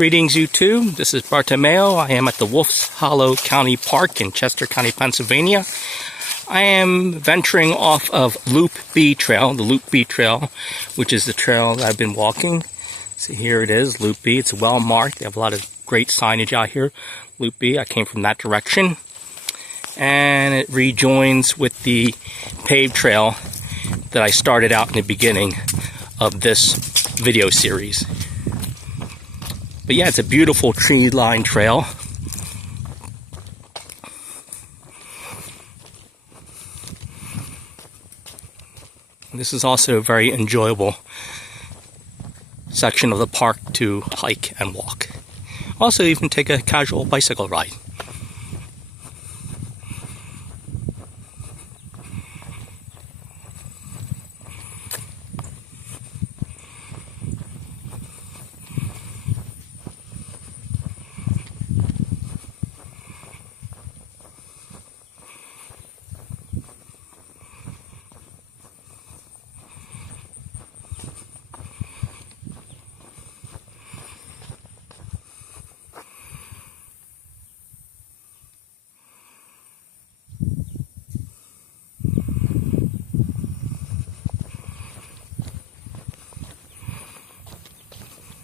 Greetings, YouTube. This is Bartomeo. I am at the Wolf's Hollow County Park in Chester County, Pennsylvania. I am venturing off of Loop B Trail, the Loop B Trail, which is the trail that I've been walking. So here it is, Loop B. It's well marked. They have a lot of great signage out here. Loop B, I came from that direction. And it rejoins with the paved trail that I started out in the beginning of this video series. But yeah, it's a beautiful tree-lined trail. This is also a very enjoyable section of the park to hike and walk. Also, even take a casual bicycle ride.